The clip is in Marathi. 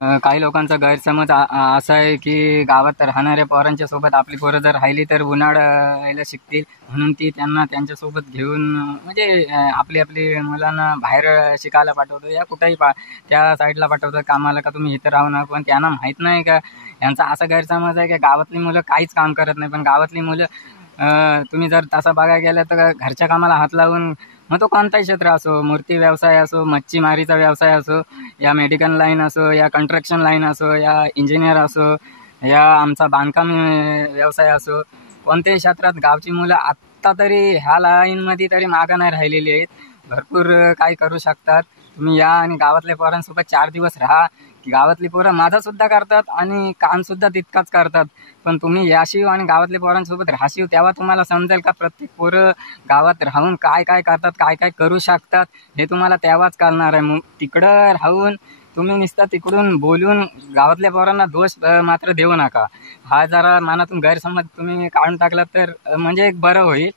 काही लोकांचा गैरसमज असा आहे की गावात राहणाऱ्या पोरांच्या सोबत आपली पोरं जर राहिली तर उन्हाळ्याला शिकतील, म्हणून ती त्यांना त्यांच्यासोबत घेऊन म्हणजे आपली आपली मुलांना बाहेर शिकायला पाठवतो या कुठेही त्या साईडला पाठवतात कामाला का तुम्ही इथं राहू नका. पण त्यांना माहीत नाही का यांचा असा गैरसमज आहे की गावातली मुलं काहीच काम करत नाही. पण गावातली मुलं तुम्ही जर तसं बघायला गेलं तर घरच्या कामाला हात लावून, मग तो कोणताही क्षेत्र असो, मूर्ती व्यवसाय असो, मच्छीमारीचा व्यवसाय असो, या मेडिकल लाईन असो, या कंस्ट्रक्शन लाईन असो, या इंजिनियर असो, या आमचा बांधकाम व्यवसाय असो, कोणत्याही क्षेत्रात गावची मुलं आत्ता तरी ह्या लाईनमध्ये तरी मागं नाही राहिलेली आहेत. भरपूर काही करू शकतात. तुम्ही या आणि गावातल्या पोरांसोबत 4 दिवस राहा. गावातली पोरं माझा सुद्धा करतात आणि काम सुद्धा तितकाच करतात. पण तुम्ही याशिव आणि गावातल्या पोरांसोबत राहशील तेव्हा तुम्हाला समजेल का प्रत्येक पोरं गावात राहून काय काय करतात, काय काय करू शकतात, हे तुम्हाला तेव्हाच कळणार आहे. मग तिकडं राहून तुम्ही नुसतं तिकडून बोलून गावातल्या पोरांना दोष मात्र देऊ नका. हा जरा मनातून गैरसमज तुम्ही काढून टाकला तर म्हणजे एक बरं होईल.